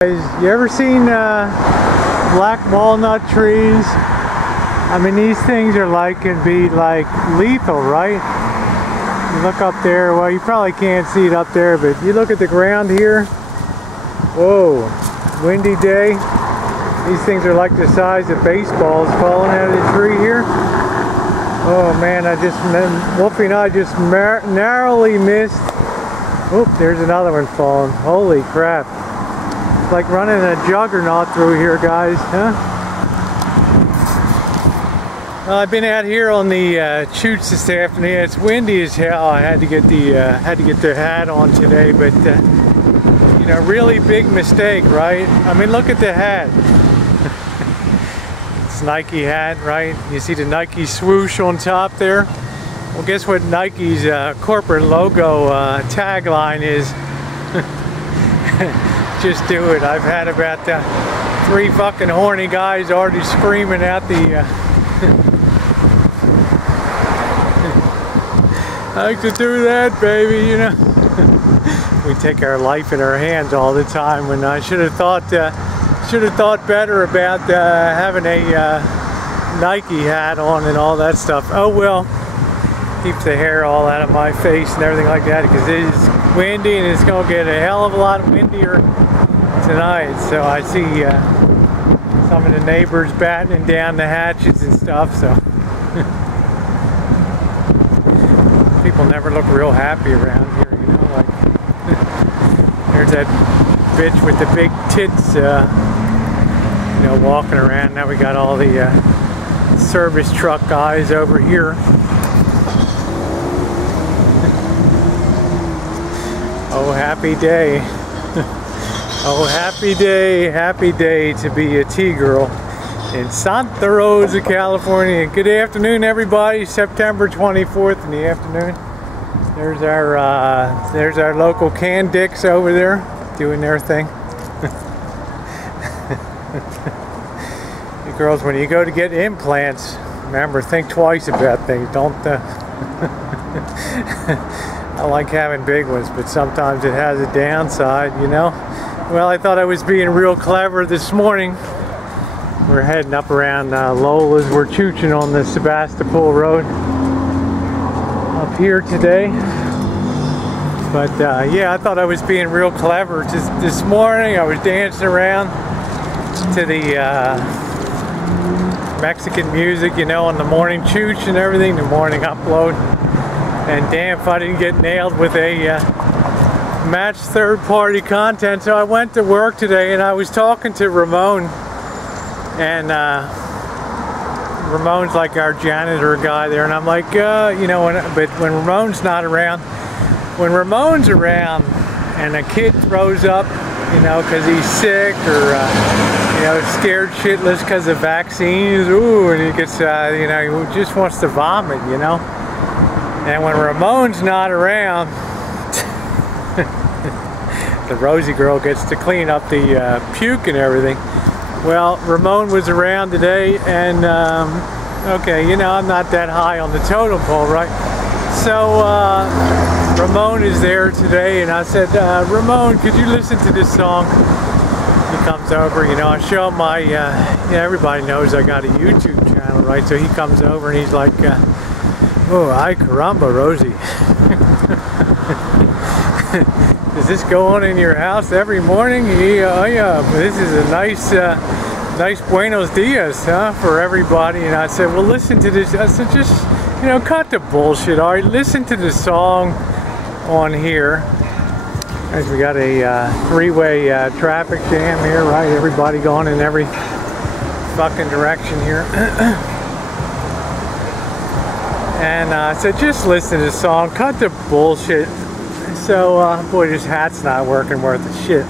You ever seen black walnut trees? I mean, these things are like, can be like lethal, right? You look up there, well, you probably can't see it up there, but you look at the ground here. Whoa, windy day. These things are like the size of baseballs falling out of the tree here. Oh man, Wolfie and I just narrowly missed. Oop, there's another one falling. Holy crap. It's like running a juggernaut through here, guys, huh? Well, I've been out here on the Chooch this afternoon. It's windy as hell. I had to get the hat on today, but you know, really big mistake, right? I mean, look at the hat. It's Nike hat, right? You see the Nike swoosh on top there? Well, guess what Nike's corporate logo tagline is? Just do it. I've had about 3 fucking horny guys already screaming out the I like to do that, baby, you know. We take our life in our hands all the time, when I should have thought better about having a Nike hat on and all that stuff. Oh well, keeps the hair all out of my face and everything like that, because it is windy and it's gonna get a hell of a lot windier tonight. So I see some of the neighbors battening down the hatches and stuff, so people never look real happy around here, you know, like there's that bitch with the big tits you know, walking around. Now we got all the service truck guys over here. Oh, happy day. Oh, happy day to be a T-girl in Santa Rosa, California. Good afternoon, everybody. September 24th in the afternoon. There's our local can dicks over there doing their thing. You girls, when you go to get implants, remember, think twice about things. Don't I like having big ones, but sometimes it has a downside, you know. Well, I thought I was being real clever this morning. We're heading up around Lola's. We're chooching on the Sebastopol Road up here today. But yeah, I thought I was being real clever. Just this morning, I was dancing around to the Mexican music, you know, on the morning chooch and everything, the morning upload. And damn if I didn't get nailed with a match third-party content. So I went to work today and I was talking to Ramon, and Ramon's like our janitor guy there, and I'm like, you know, but when Ramon's not around, when Ramon's around and a kid throws up, you know, because he's sick or you know, scared shitless because of vaccines, ooh, and he gets you know, he just wants to vomit, you know. And when Ramon's not around, the Rosie girl gets to clean up the puke and everything. Well, Ramon was around today, and okay, you know, I'm not that high on the totem pole, right? So Ramon is there today, and I said, Ramon, could you listen to this song? He comes over, you know, I show him my, yeah, everybody knows I got a YouTube channel, right? So he comes over and he's like, oh, ay caramba, Rosie. Does this go on in your house every morning? Yeah, yeah, this is a nice, nice buenos dias, huh, for everybody. And I said, well, listen to this. I said, just, you know, cut the bullshit, all right? Listen to the song on here. As we got a three-way traffic jam here, right? Everybody going in every fucking direction here. And I said, just listen to the song, cut the bullshit. So, boy, this hat's not working worth a shit.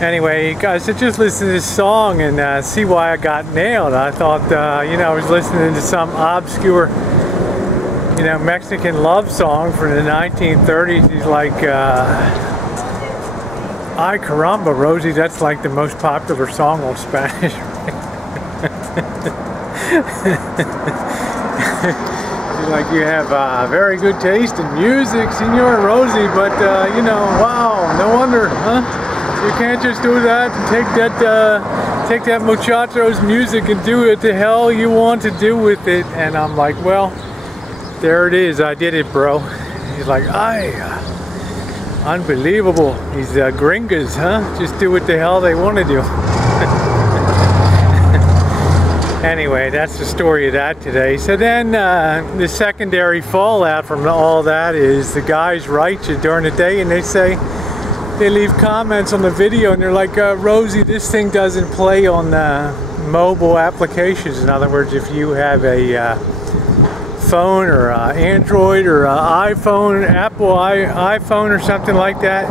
Anyway, guys, so just listen to this song and see why I got nailed. I thought, you know, I was listening to some obscure, you know, Mexican love song from the 1930s. He's like, ay caramba, Rosie, that's like the most popular song on Spanish. Like, you have very good taste in music, Senor Rosie, but you know, wow, no wonder, huh? You can't just do that and take that muchacho's music and do what the hell you want to do with it. And I'm like, well, there it is. I did it, bro. He's like, unbelievable. These gringas, huh? Just do what the hell they want to do. Anyway, that's the story of that today. So then the secondary fallout from all that is the guys write you during the day and they leave comments on the video and they're like, Rosie, this thing doesn't play on mobile applications. In other words, if you have a phone or Android or iPhone, Apple iPhone or something like that,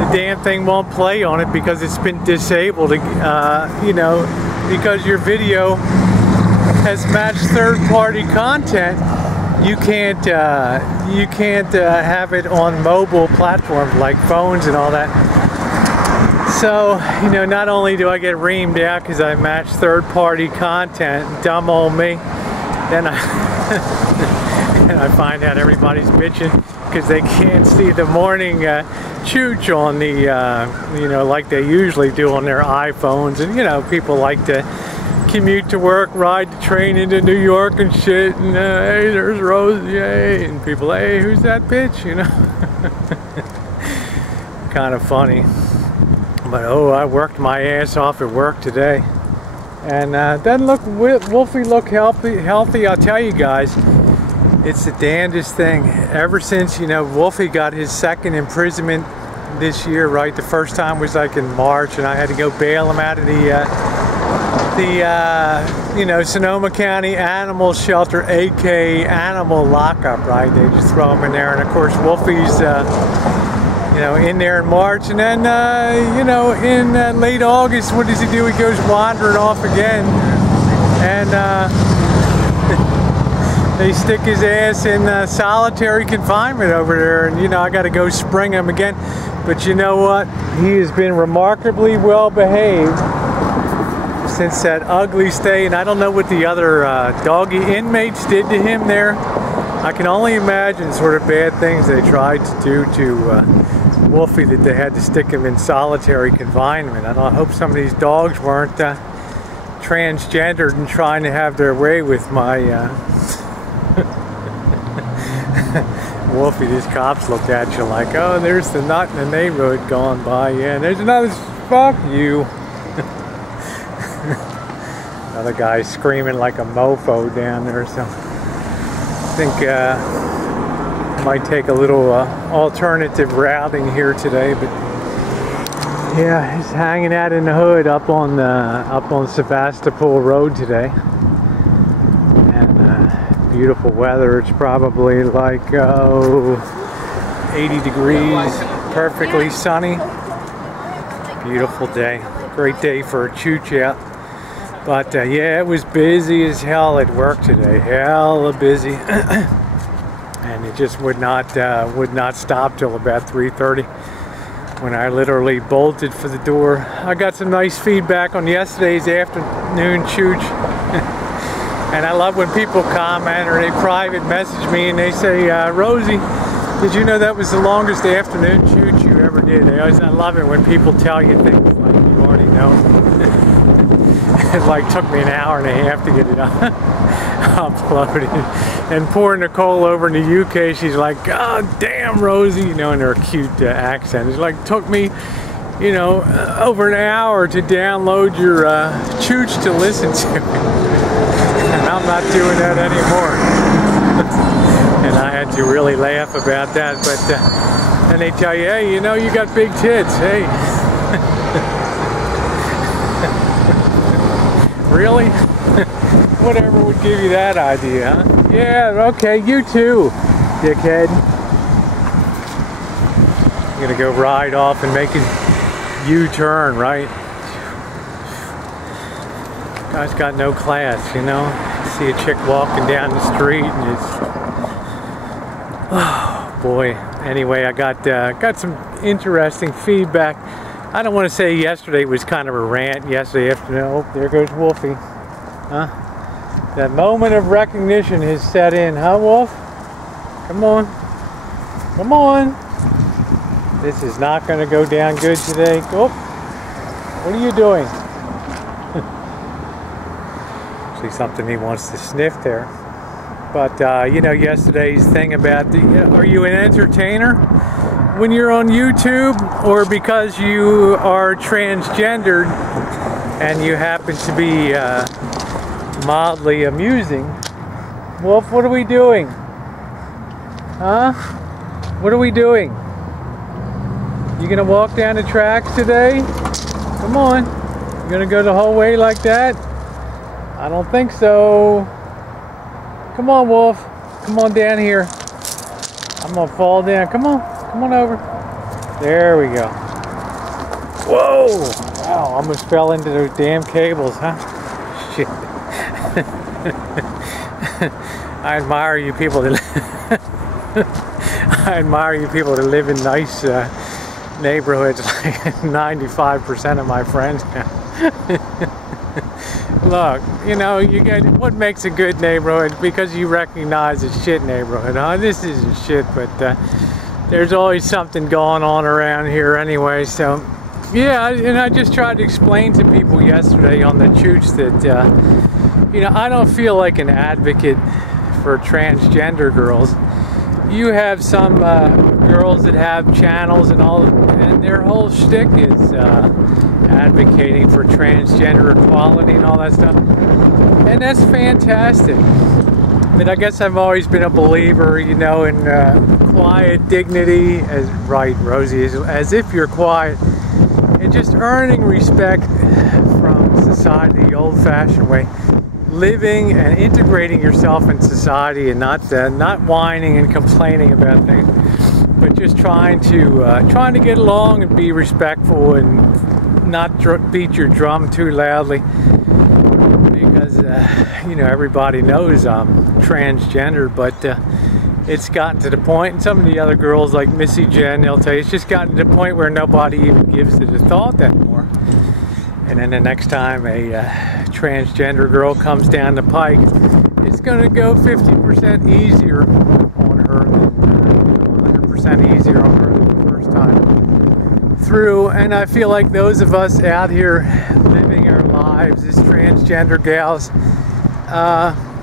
the damn thing won't play on it because it's been disabled, you know, because your video has matched third-party content. You can't have it on mobile platforms like phones and all that. So, you know, not only do I get reamed out because I match third-party content, dumb old me, then and I find out everybody's bitching because they can't see the morning Chooch on the, you know, like they usually do on their iPhones. And, you know, people like to commute to work, ride the train into New York and shit, and hey, there's Rosie, hey, and people, hey, who's that bitch, you know? Kind of funny. But, oh, I worked my ass off at work today. And doesn't look, Wolfie look healthy, I'll tell you guys. It's the damnedest thing. Ever since, you know, Wolfie got his second imprisonment this year, right? The first time was like in March, and I had to go bail him out of you know, Sonoma County Animal Shelter, AK Animal Lockup, right? They just throw him in there, and of course Wolfie's, you know, in there in March, and then, you know, in late August, what does he do? He goes wandering off again, and they stick his ass in solitary confinement over there, and, you know, I got to go spring him again. But you know what? He has been remarkably well behaved since that ugly stay, and I don't know what the other doggy inmates did to him there. I can only imagine sort of bad things they tried to do to Wolfie, that they had to stick him in solitary confinement. I hope some of these dogs weren't transgendered and trying to have their way with my Wolfie. These cops looked at you like, oh, there's the nut in the neighborhood going by. Yeah, and there's another, fuck you. Another guy screaming like a mofo down there. So I think might take a little alternative routing here today, but yeah, he's hanging out in the hood up on Sevastopol Road today, and beautiful weather. It's probably like 80 degrees, perfectly sunny, beautiful day, great day for a chooch out. But yeah, it was busy as hell at work today, hella busy. And it just would not stop till about 3:30 when I literally bolted for the door. I got some nice feedback on yesterday's afternoon chooch. And I love when people comment or they private message me and they say, Rosie, did you know that was the longest afternoon chooch you ever did? I love it when people tell you things like you already know. It like took me an hour and a half to get it uploaded. And poor Nicole over in the UK, she's like, God damn, Rosie, you know, in her cute accent. It's like, took me, you know, over an hour to download your chooch to listen to. And I'm not doing that anymore. And I had to really laugh about that. But and they tell you, hey, you know, you got big tits, hey. Really? Whatever would give you that idea, huh? Yeah, okay, you too, dickhead. You're gonna go ride off and make a U-turn, right? Guy's got no class, you know? See a chick walking down the street and it's... Oh, boy. Anyway, I got some interesting feedback. I don't want to say yesterday was kind of a rant yesterday afternoon. Oh, there goes Wolfie. Huh? That moment of recognition has set in, huh, Wolf? Come on. Come on. This is not going to go down good today. Oh, what are you doing? Actually, something he wants to sniff there. But you know, yesterday's thing about are you an entertainer when you're on YouTube, or because you are transgendered and you happen to be mildly amusing? Wolf, what are we doing? Huh? What are we doing? You gonna walk down the tracks today? Come on. You gonna go the whole way like that? I don't think so. Come on, Wolf. Come on down here. I'm gonna fall down. Come on. Come on over. There we go. Whoa! Wow, almost fell into those damn cables, huh? Shit. I admire you people that I admire you people that live in nice neighborhoods, like 95% of my friends. Look, you know, you get what makes a good neighborhood, because you recognize a shit neighborhood, huh? This isn't shit, but there's always something going on around here anyway. So yeah, and I just tried to explain to people yesterday on the Chooch that you know, I don't feel like an advocate for transgender girls. You have some girls that have channels and all, and their whole shtick is advocating for transgender equality and all that stuff, and that's fantastic. But I guess I've always been a believer, you know, in quiet dignity, as right, Rosie, as if you're quiet, and just earning respect from society the old-fashioned way. Living and integrating yourself in society, and not whining and complaining about things, but just trying to get along and be respectful and not beat your drum too loudly, because you know, everybody knows I'm transgender, but it's gotten to the point, and some of the other girls like Missy Jen, they'll tell you, it's just gotten to the point where nobody even gives it a thought anymore. And then the next time a transgender girl comes down the pike, it's going to go 50% easier on her than 100% easier on her than the first time through. And I feel like those of us out here living our lives as transgender gals,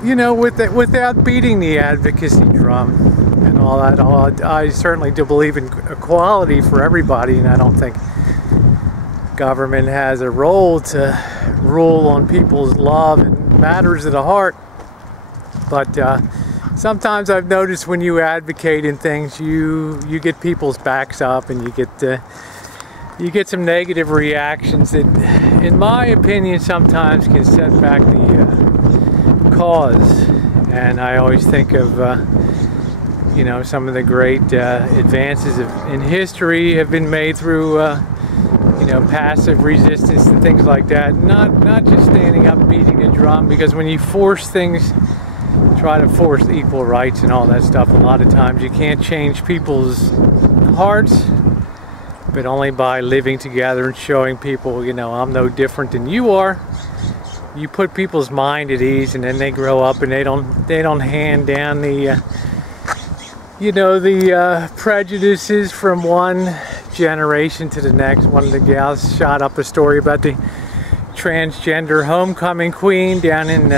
you know, without beating the advocacy drum and all that, I certainly do believe in equality for everybody, and I don't think government has a role to rule on people's love and matters of the heart. But sometimes I've noticed when you advocate in things, you get people's backs up, and you get some negative reactions that, in my opinion, sometimes can set back the cause. And I always think of you know, some of the great advances in history have been made through you know, passive resistance and things like that. Not just standing up beating a drum, because when you force things, try to force equal rights and all that stuff, a lot of times you can't change people's hearts, but only by living together and showing people, you know, I'm no different than you are. You put people's mind at ease, and then they grow up and they don't hand down the you know, the prejudices from one generation to the next. One of the gals shot up a story about the transgender homecoming queen down in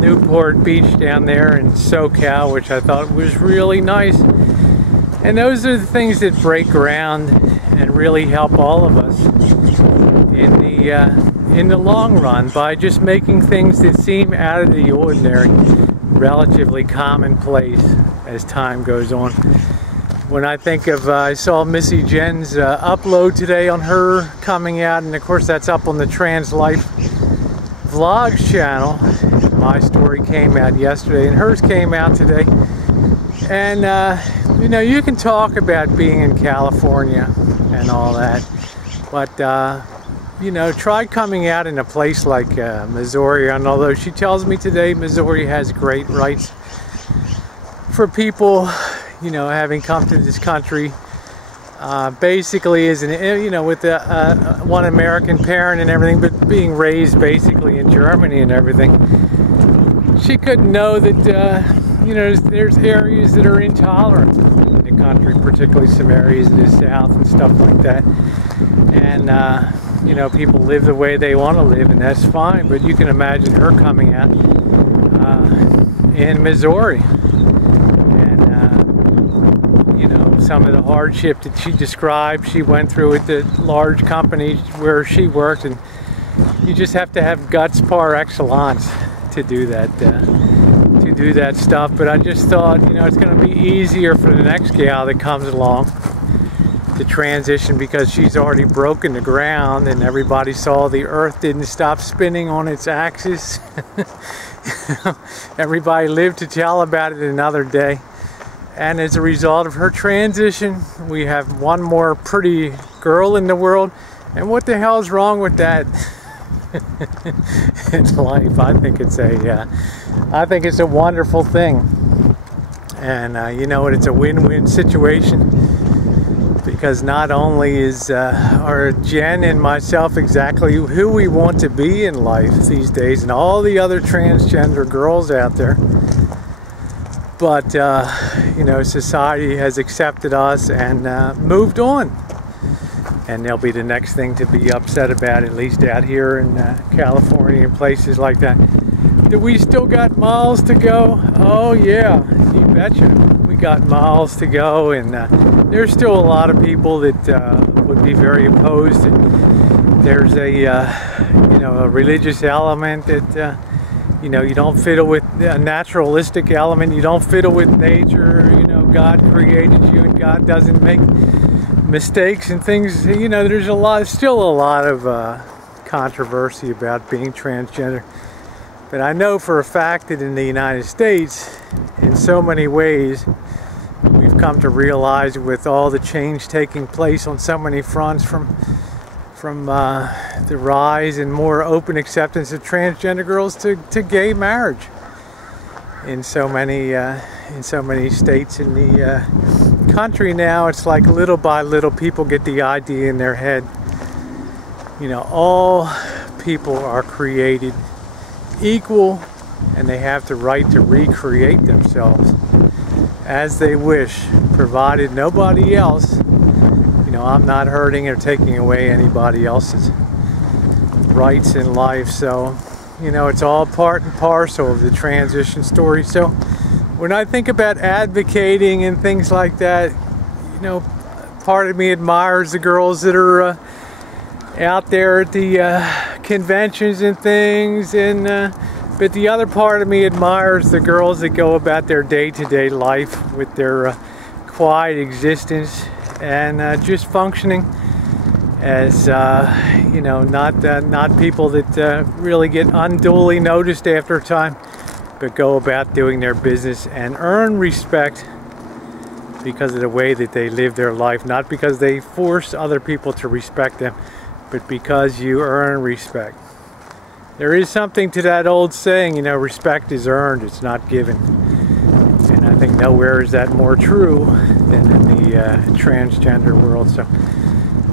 Newport Beach down there in SoCal, which I thought was really nice. And those are the things that break ground and really help all of us in the long run, by just making things that seem out of the ordinary relatively commonplace as time goes on. When I think of, I saw Missy Jen's upload today on her coming out, and of course that's up on the Trans Life Vlogs channel. My story came out yesterday and hers came out today. And you know, you can talk about being in California and all that, but you know, try coming out in a place like Missouri. And although she tells me today Missouri has great rights for people, you know, having come to this country basically as an, you know, with one American parent and everything, but being raised basically in Germany and everything, she couldn't know that you know, there's areas that are intolerant when it country, particularly some areas of the South and stuff like that. And you know, people live the way they want to live, and that's fine. But you can imagine her coming out in Missouri, and you know, some of the hardship that she described she went through with the large companies where she worked, and you just have to have guts par excellence to do that stuff. But I just thought, you know, it's going to be easier for the next gal that comes along to transition, because she's already broken the ground, and everybody saw the earth didn't stop spinning on its axis. Everybody lived to tell about it another day. And as a result of her transition, we have one more pretty girl in the world. And what the hell's wrong with that in life? I think it's a wonderful thing. And you know what, it's a win-win situation, because not only are Jen and myself exactly who we want to be in life these days, and all the other transgender girls out there, but you know, society has accepted us and moved on, and they'll be the next thing to be upset about, at least out here in California and places like that. Do we still got miles to go? Oh yeah, you betcha. We got miles to go, and there's still a lot of people that would be very opposed. There's a you know, a religious element that you know, you don't fiddle with, a naturalistic element. You don't fiddle with nature. You know, God created you, and God doesn't make mistakes and things. You know, there's still a lot of controversy about being transgender. But I know for a fact that in the United States, in so many ways, we've come to realize, with all the change taking place on so many fronts, from the rise and more open acceptance of transgender girls to gay marriage in so many states in the country now. It's like little by little people get the idea in their head, you know, all people are created equal, and they have the right to recreate themselves as they wish, provided nobody else, you know, I'm not hurting or taking away anybody else's rights in life. So, you know, it's all part and parcel of the transition story. So when I think about advocating and things like that, you know, part of me admires the girls that are out there at the conventions and things, and but the other part of me admires the girls that go about their day-to-day life with their quiet existence and just functioning as you know, not people that really get unduly noticed after a time, but go about doing their business and earn respect because of the way that they live their life, not because they force other people to respect them, but because you earn respect. There is something to that old saying, you know, respect is earned, it's not given. And I think nowhere is that more true than in the transgender world. So,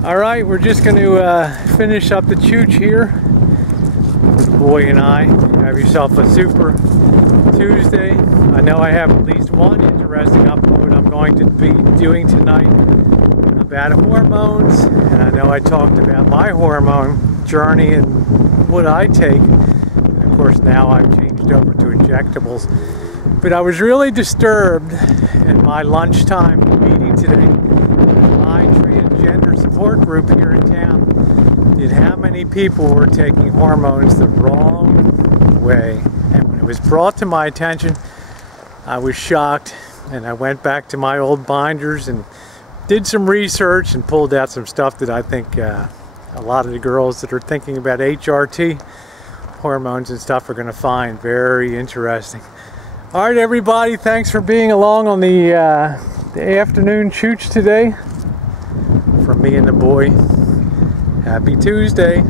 all right, we're just going to finish up the Chooch here. The boy and I. Have yourself a super Tuesday. I know I have at least one interesting upload I'm going to be doing tonight about hormones, and I know I talked about my hormone journey and what I take, and of course now I've changed over to injectables. But I was really disturbed at my lunchtime meeting today with my transgender support group here in town, at how many people were taking hormones the wrong way. And when it was brought to my attention, I was shocked, and I went back to my old binders and did some research and pulled out some stuff that I think a lot of the girls that are thinking about HRT hormones and stuff are going to find very interesting. All right, everybody, thanks for being along on the afternoon Chooch today. From me and the boy, happy Tuesday.